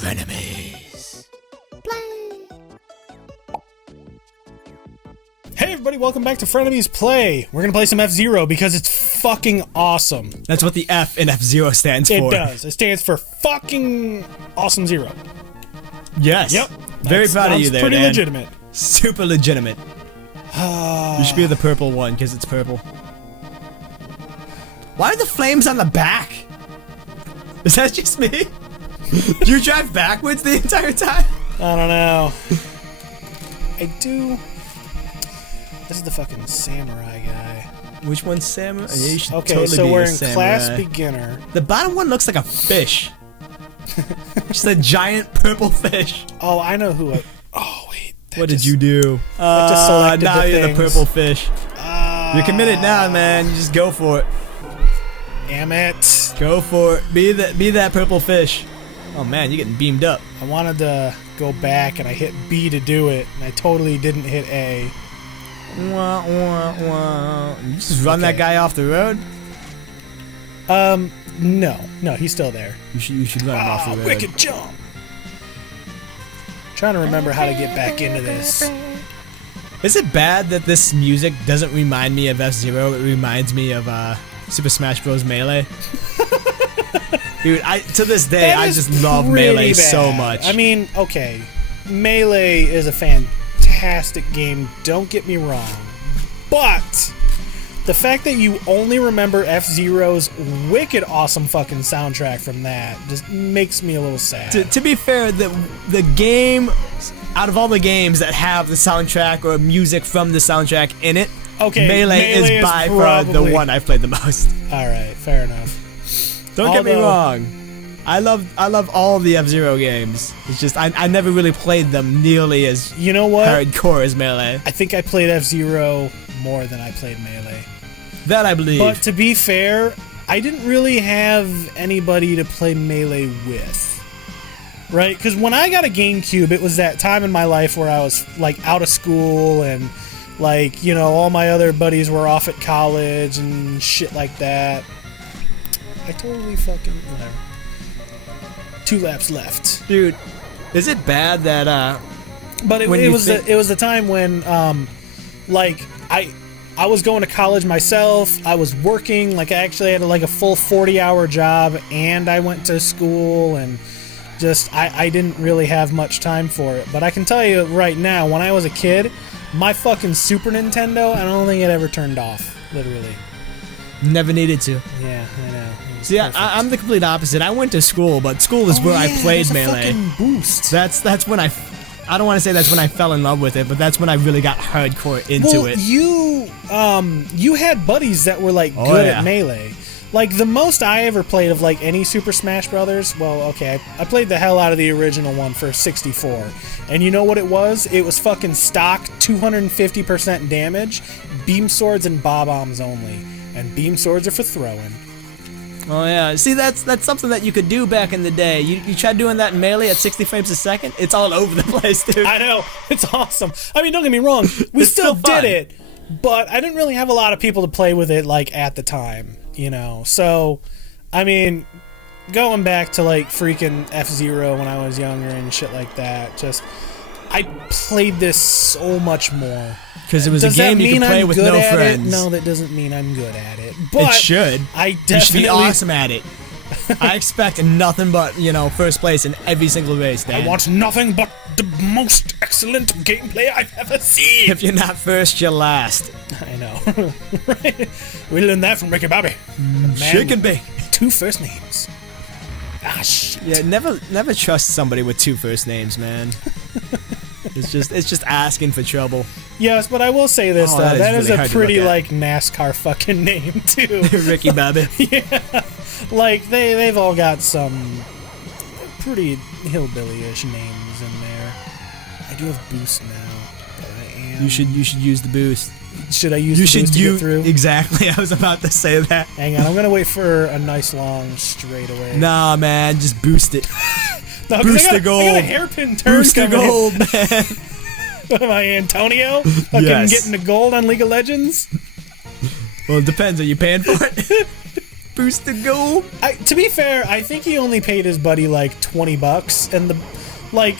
Frenemies. Hey everybody, welcome back to Frenemies Play. We're gonna play some FZero because it's fucking awesome. That's what the F in FZero stands for. It does. It stands for fucking awesome zero. Yes. Yep. Very proud of you there, pretty Dan. legitimate. Super legitimate. You should be the purple one because it's purple. Why are the flames on the back? Is that just me? Do you drive backwards the entire time? I don't know. I do. This is the fucking samurai guy. Which one's samurai? Yeah, you should Okay, totally so be we're a in samurai. class beginner. The bottom one looks like a fish. Just a giant purple fish. Oh, I know who I... Oh, wait. What did you do? just selected now the you're things. the purple fish. You're committed now, man. You just go for it. Damn it. Go for it. Be that purple fish. Oh man, you're getting beamed up. I wanted to go back and I hit B to do it, and I totally didn't hit A. Wah, wah, wah. You just run that guy off the road? No, he's still there. You should run him off the road. Wicked jump! Trying to remember how to get back into this. Is it bad that this music doesn't remind me of FZero? It reminds me of Super Smash Bros. Melee. Dude, to this day, I just love Melee so much. I mean, okay, Melee is a fantastic game, don't get me wrong, but the fact that you only remember FZero's wicked awesome fucking soundtrack from that just makes me a little sad. To be fair, the game, out of all the games that have the soundtrack or music from the soundtrack in it, okay, Melee is by far the one I've played the most. Alright, fair enough. Don't get me wrong. I love all the FZero games. It's just I never really played them nearly as hardcore as Melee. I think I played FZero more than I played Melee. That I believe. But to be fair, I didn't really have anybody to play Melee with. Right? Because when I got a GameCube, it was that time in my life where I was like out of school and like, you know, all my other buddies were off at college and shit like that. I totally fucking whatever. 2 laps left, dude. Is it bad that But it was the time when like I was going to college myself. I was working. Like I actually had like a full 40-hour job, and I went to school, and just I didn't really have much time for it. But I can tell you right now, when I was a kid, my fucking Super Nintendo, I don't think it ever turned off. Literally. Never needed to. Yeah, I know. See, I'm the complete opposite. I went to school, but school is where I played Melee. Fucking boost. That's when I don't want to say that's when I fell in love with it, but that's when I really got hardcore into it. You had buddies that were like good at Melee. Like the most I ever played of like any Super Smash Brothers. Well, okay, I played the hell out of the original one for 64, and you know what it was? It was fucking stock 250% damage, beam swords and bob-ombs only, and beam swords are for throwing. Oh yeah, see that's something that you could do back in the day. You tried doing that in Melee at 60 frames a second, it's all over the place, dude. I know, it's awesome. I mean, don't get me wrong, we still did it, but I didn't really have a lot of people to play with it like at the time, you know. So, I mean, going back to like freaking FZero when I was younger and shit like that, just I played this so much more. Because it was a game you could play with no friends. No, that doesn't mean I'm good at it. But it should. I definitely... You should be awesome at it. I expect nothing but, you know, first place in every single race, Dan. I want nothing but the most excellent gameplay I've ever seen. If you're not first, you're last. I know. Right? We learned that from Ricky Bobby. Chicken Bake. 2 first names. Ah, shit. Yeah, never trust somebody with 2 first names, man. It's just asking for trouble. Yes, but I will say this, though. That is really a pretty, like, NASCAR fucking name, too. Ricky Bobby. Yeah. Like, they've all got some pretty hillbilly-ish names in there. I do have boost now, but I am... You should use the boost. Should I use the boost to get through? Exactly, I was about to say that. Hang on, I'm gonna wait for a nice long straightaway. Nah, man, just boost it. No, boost the gold. I got a hairpin turn boost the gold, man. What am I, Antonio? Fucking getting the gold on League of Legends? Well, it depends. Are you paying for it? boosted gold. To be fair, I think he only paid his buddy like $20, and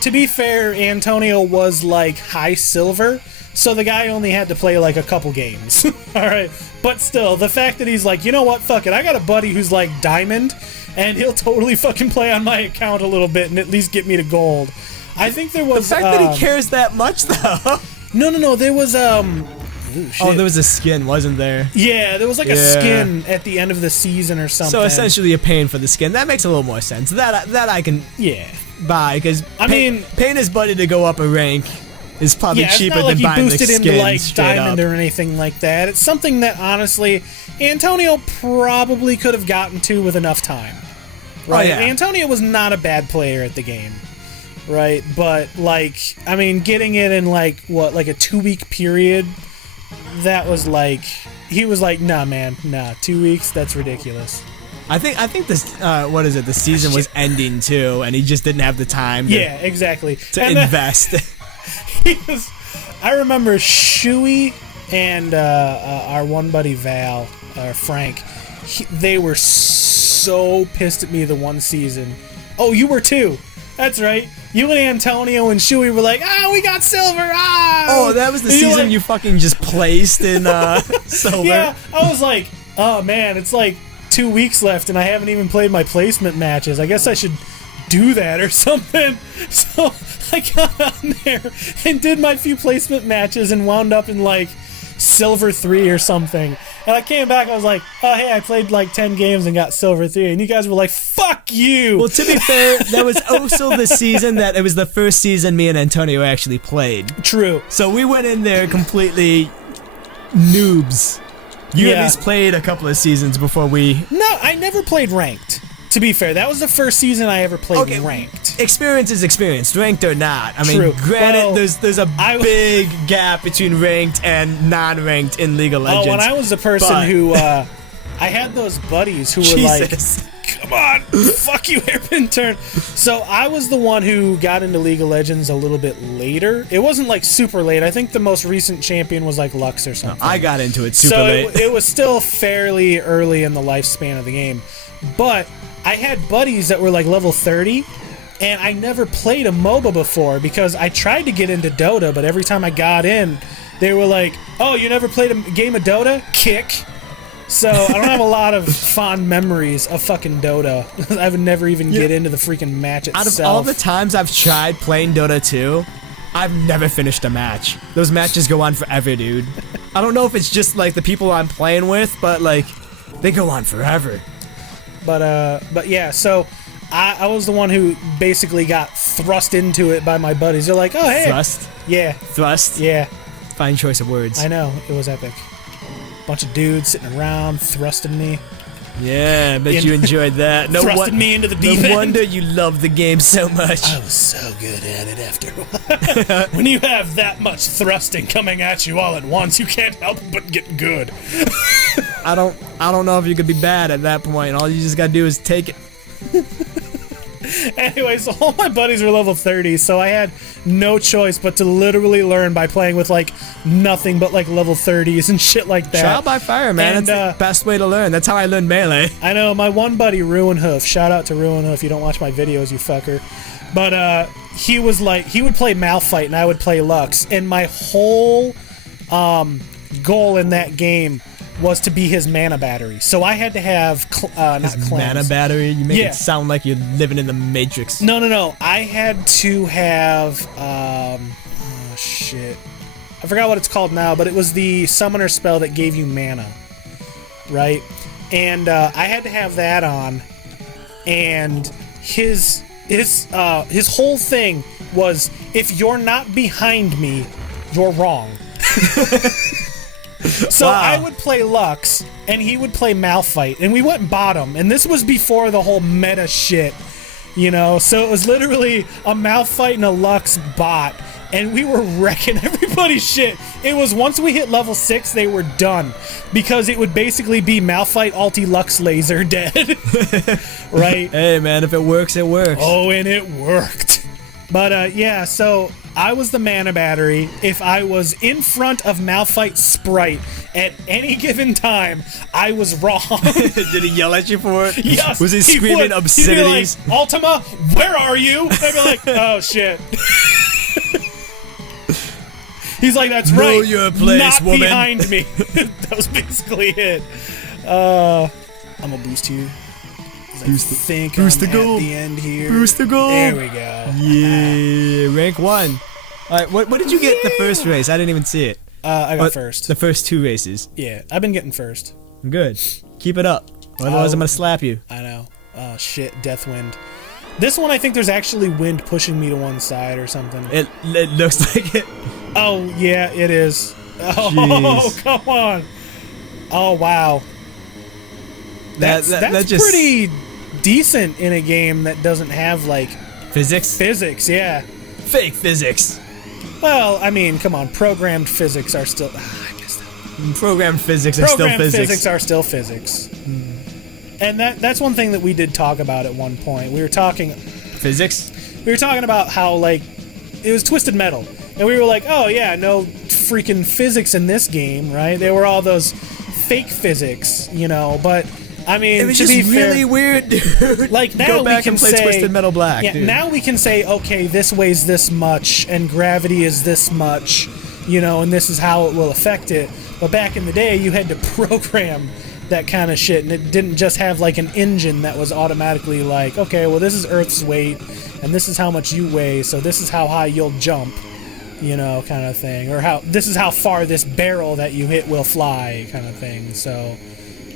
to be fair, Antonio was like high silver, so the guy only had to play like a couple games. All right, but still, the fact that he's like, you know what, fuck it, I got a buddy who's like diamond, and he'll totally fucking play on my account a little bit and at least get me to gold. I think there was the fact that he cares that much though. No, there was Oh, there was a skin, wasn't there? Yeah, there was like a skin at the end of the season or something. So essentially, you're paying for the skin. That makes a little more sense. That I can buy, because paying his buddy to go up a rank is probably cheaper than buying the skin. It's not like he boosted him to like diamond up. or anything like that. It's something that honestly Antonio probably could have gotten to with enough time. Right? Oh, yeah. Antonio was not a bad player at the game. Right? But like, I mean, getting it in like what, like a 2-week period, that was like, he was like, nah man, 2 weeks, that's ridiculous. I think this what is it, the season was ending too, and he just didn't have the time to, exactly, to invest. I remember Shuey and our one buddy Val, Frank, they were so pissed at me the one season. Oh, you were too. That's right. You and Antonio and Shuey were like, we got silver. Oh, that was the season you fucking just placed in silver. Yeah, I was like, oh man, it's like 2 weeks left and I haven't even played my placement matches. I guess I should do that or something. So I got on there and did my few placement matches and wound up in like silver 3 or something. And I came back, I was like, oh hey, I played like 10 games and got silver 3. And you guys were like, fuck you! Well, to be fair, that was also the season that it was the first season me and Antonio actually played. True. So we went in there completely noobs. You at least played a couple of seasons before we... No, I never played ranked. To be fair, that was the first season I ever played ranked. Experience is experience, ranked or not. I mean, True. granted, there's a big gap between ranked and non-ranked in League of Legends. Oh, when I was the person who, I had those buddies who were like, come on, fuck you, hairpin turn. So I was the one who got into League of Legends a little bit later. It wasn't like super late. I think the most recent champion was like Lux or something. No, I got into it super late. It was still fairly early in the lifespan of the game. But I had buddies that were like level 30, and I never played a MOBA before because I tried to get into Dota, but every time I got in, they were like, oh, you never played a game of Dota? Kick. So I don't have a lot of fond memories of fucking Dota. I would never even get into the freaking match itself. Out of all the times I've tried playing Dota 2, I've never finished a match. Those matches go on forever, dude. I don't know if it's just like the people I'm playing with, but like, they go on forever. But yeah, so I was the one who basically got thrust into it by my buddies. They're like, oh, hey. Thrust? Yeah. Thrust? Yeah. Fine choice of words. I know. It was epic. Bunch of dudes sitting around, thrusting me. Yeah, I bet you enjoyed that. Thrusting me into the deep end. No wonder you love the game so much. I was so good at it after a while. When you have that much thrusting coming at you all at once, you can't help but get good. I don't know if you could be bad at that point. All you just gotta do is take it. Anyway, so all my buddies were level 30, so I had no choice but to literally learn by playing with like nothing but like level 30s and shit like that. Trial by fire, man. And, that's the best way to learn. That's how I learned Melee. I know, my one buddy, Ruin Hoof, shout out to Ruin Hoof, you don't watch my videos, you fucker. But he was like, he would play Malphite and I would play Lux, and my whole goal in that game was to be his mana battery. So I had to have his mana battery? You make it sound like you're living in the Matrix. No. I had to have oh shit. I forgot what it's called now, but it was the summoner spell that gave you mana. Right? And I had to have that on, and his whole thing was, if you're not behind me, you're wrong. So I would play Lux, and he would play Malphite, and we went bottom, and this was before the whole meta shit, you know? So it was literally a Malphite and a Lux bot, and we were wrecking everybody's shit. It was once we hit level 6, they were done, because it would basically be Malphite, ulti, Lux, laser, dead. Right? Hey, man, if it works, it works. Oh, and it worked. But, yeah, so I was the mana battery. If I was in front of Malphite's sprite at any given time, I was wrong. Did he yell at you for it? Yes. Was he screaming obscenities? He'd be like, Ultima, where are you? I'd be like, oh shit. He's like, that's know right. your place, not woman. behind me. That was basically it. I'm gonna boost you. Boost the goal. At the end here. Boost the goal. There we go. Yeah, rank 1. All right, what did you get the first race? I didn't even see it. I got first. The first 2 races. Yeah, I've been getting first. Good. Keep it up. Otherwise, I'm gonna slap you. I know. Oh shit, death wind. This one, I think there's actually wind pushing me to one side or something. It looks like it. Oh yeah, it is. Oh, Jeez. come on. Oh wow. That's just pretty decent in a game that doesn't have like physics. Physics, yeah. Fake physics. Well, I mean, come on. Programmed physics are still. I missed that. Programmed physics are still physics. Physics are still physics. And that's one thing that we did talk about at one point. We were talking physics. We were talking about how like it was Twisted Metal, and we were like, oh yeah, no freaking physics in this game, right? They were all those fake physics, you know. But I mean, it was to just be fair, really weird, dude. Like now go back we can and play say, Twisted Metal Black. Yeah, dude. now we can say, okay, this weighs this much, and gravity is this much, you know, and this is how it will affect it. But back in the day, you had to program that kind of shit, and it didn't just have like an engine that was automatically like, okay, well, this is Earth's weight, and this is how much you weigh, so this is how high you'll jump, you know, kind of thing, or how this is how far this barrel that you hit will fly, kind of thing. So,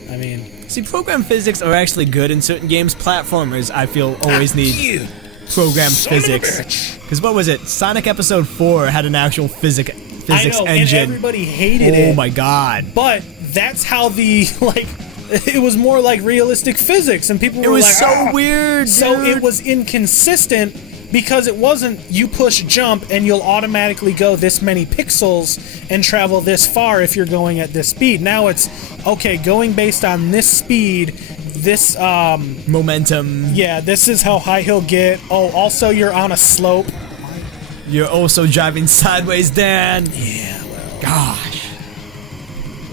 I mean, see, program physics are actually good in certain games. Platformers, I feel, always need program physics. Because what was it? Sonic Episode 4 had an actual physics engine. And everybody hated it. Oh my god! But that's how the like. It was more like realistic physics, and people were like, it was so weird. So dude. it was inconsistent because it wasn't you push jump and you'll automatically go this many pixels and travel this far if you're going at this speed. Now it's okay, going based on this speed, this momentum. Yeah, this is how high he'll get. Oh, also you're on a slope. You're also driving sideways, Dan. Yeah, well, gosh.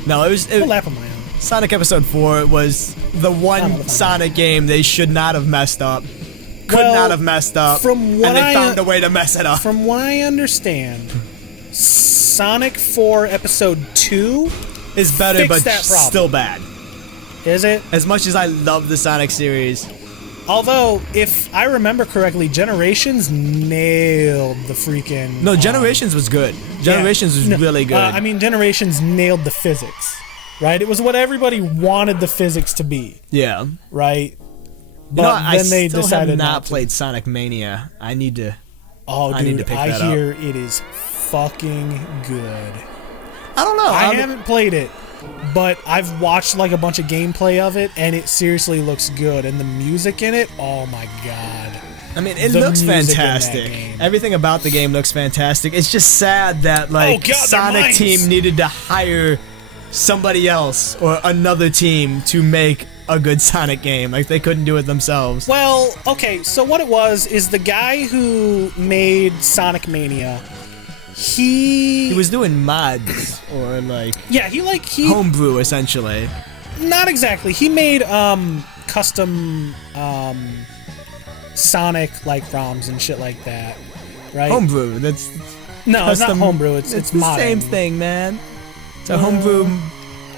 No, it was a lap of my own. Sonic Episode 4 was the one Sonic game they should not have messed up. Could not have messed up. And they found a way to mess it up. From what I understand, Sonic 4 Episode 2 is better, but still bad. Is it? As much as I love the Sonic series. Although, if I remember correctly, Generations nailed the freaking... No, Generations was good. Generations was really good. I mean, Generations nailed the physics, right? It was what everybody wanted the physics to be. Yeah. Right? But then they decided have not played Sonic Mania. I need to. Oh, dude, I need to pick that up. I hear it is fucking good. I don't know. I haven't played it, but I've watched like a bunch of gameplay of it, and it seriously looks good. And the music in it, oh my god! I mean, it looks fantastic. Everything about the game looks fantastic. It's just sad that like Sonic Team needed to hire somebody else or another team to make a good Sonic game. Like, they couldn't do it themselves. Well, okay, so what it was is the guy who made Sonic Mania, he was doing mods or like he homebrew essentially. Not exactly. He made custom Sonic like ROMs and shit like that. Right? Homebrew. That's no, it's not homebrew. It's the modding. Same thing, man. It's a homebrew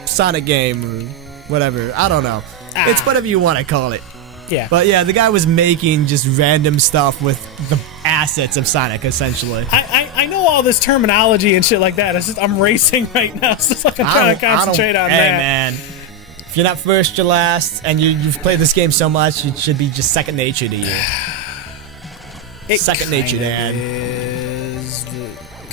Sonic game or whatever. I don't know. It's whatever you want to call it. Yeah. But yeah, the guy was making just random stuff with the assets of Sonic, essentially. I know all this terminology and shit like that. It's just I'm racing right now. It's just like I'm trying to concentrate on that. Hey, man. If you're not first, you're last, and you've played this game so much, it should be just second nature to you. Second nature, Dan.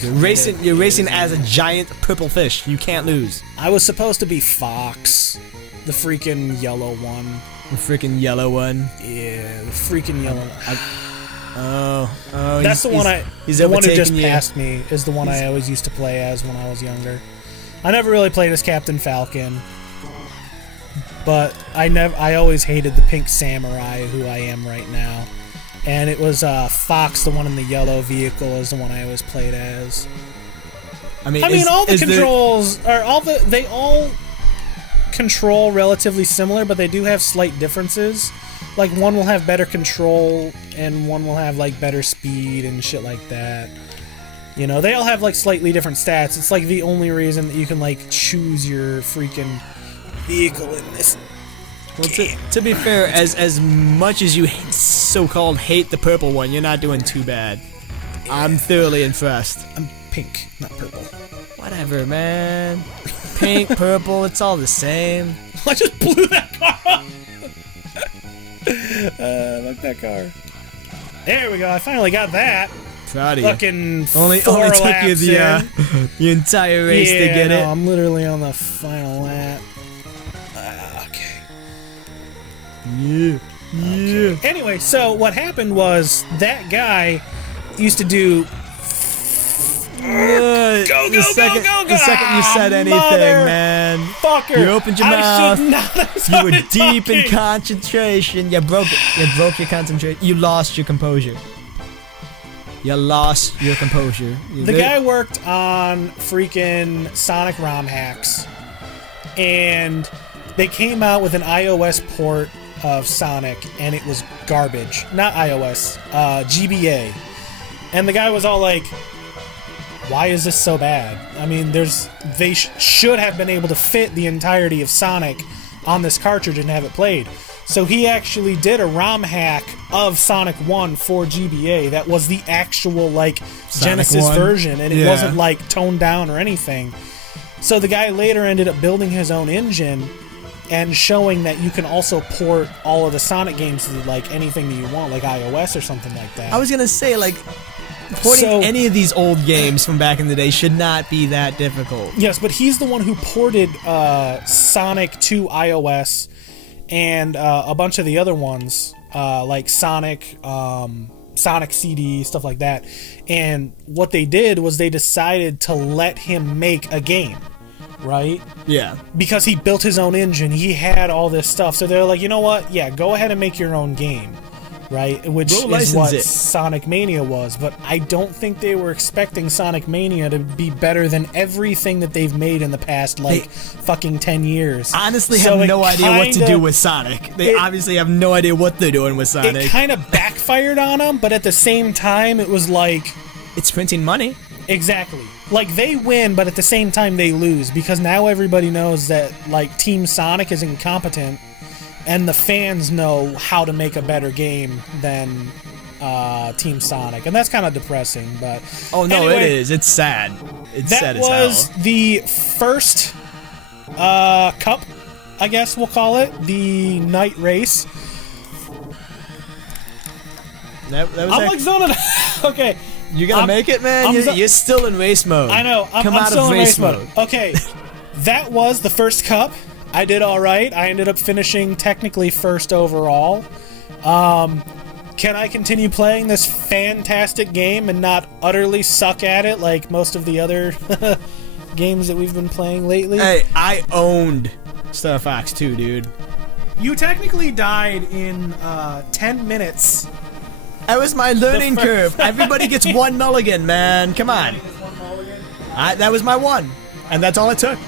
You're racing as a giant purple fish. You can't lose. I was supposed to be Fox. The freaking yellow one. The freaking yellow one? Yeah, the freaking yellow one. Oh. That's the one He's the one who just you. passed me is the one I always used to play as when I was younger. I never really played as Captain Falcon. But I always hated the Pink Samurai, who I am right now. And it was Fox, the one in the yellow vehicle, is the one I always played as. I mean, all the controls they all control relatively similar, but they do have slight differences. Like, one will have better control, and one will have, like, better speed and shit like that. You know, they all have, like, slightly different stats. It's, like, the only reason that you can, like, choose your freaking vehicle in this. Well, to be fair, as much as you so-called hate the purple one, you're not doing too bad. Yeah. I'm thoroughly impressed. I'm pink, not purple. Whatever, man. Pink, purple, it's all the same. I just blew that car up. Look at that car. There we go. I finally got that. Proud of you. Fucking only took you the entire race to get it. I'm literally on the final lap. Okay. Yeah. Okay. Anyway, so what happened was that guy used to do. Go! The second you said anything, man. Fucker. You opened your mouth. Should not have you were deep talking. in concentration. You broke your concentration. You lost your composure. You lost your composure. The guy worked on freaking Sonic ROM hacks, and they came out with an iOS port of Sonic, and it was garbage. Not iOS, GBA. And the guy was all like, why is this so bad? I mean, they should have been able to fit the entirety of Sonic on this cartridge and have it played. So he actually did a ROM hack of Sonic 1 for GBA that was the actual, like, Genesis version, and it wasn't, like, toned down or anything. So the guy later ended up building his own engine and showing that you can also port all of the Sonic games to, like, anything that you want, like iOS or something like that. I was gonna say, like, porting any of these old games from back in the day should not be that difficult. Yes, but he's the one who ported Sonic to iOS and a bunch of the other ones, like Sonic, Sonic CD, stuff like that. And what they did was they decided to let him make a game, right? Yeah. Because he built his own engine. He had all this stuff. So they're like, you know what? Yeah, go ahead and make your own game. Right, which is what Sonic Mania was, but I don't think they were expecting Sonic Mania to be better than everything that they've made in the past, like, fucking 10 years. Honestly, have no idea what to do with Sonic. They obviously have no idea what they're doing with Sonic. It kind of backfired on them, but at the same time, it was like... It's printing money. Exactly. Like, they win, but at the same time, they lose, because now everybody knows that, like, Team Sonic is incompetent, and the fans know how to make a better game than Team Sonic, and that's kind of depressing. But anyway, it is. It's sad. It's sad as hell. That was the first cup, I guess we'll call it, the night race. That was I'm like zoning. Okay, you're gonna make it, man. You're still in race mode. I know. I'm still in race mode. Okay, that was the first cup. I did all right. I ended up finishing technically first overall. Can I continue playing this fantastic game and not utterly suck at it like most of the other games that we've been playing lately? Hey, I owned Star Fox 2, dude. You technically died in 10 minutes. That was my learning curve. Everybody gets one mulligan, man. Come on. That was my one. And that's all it took.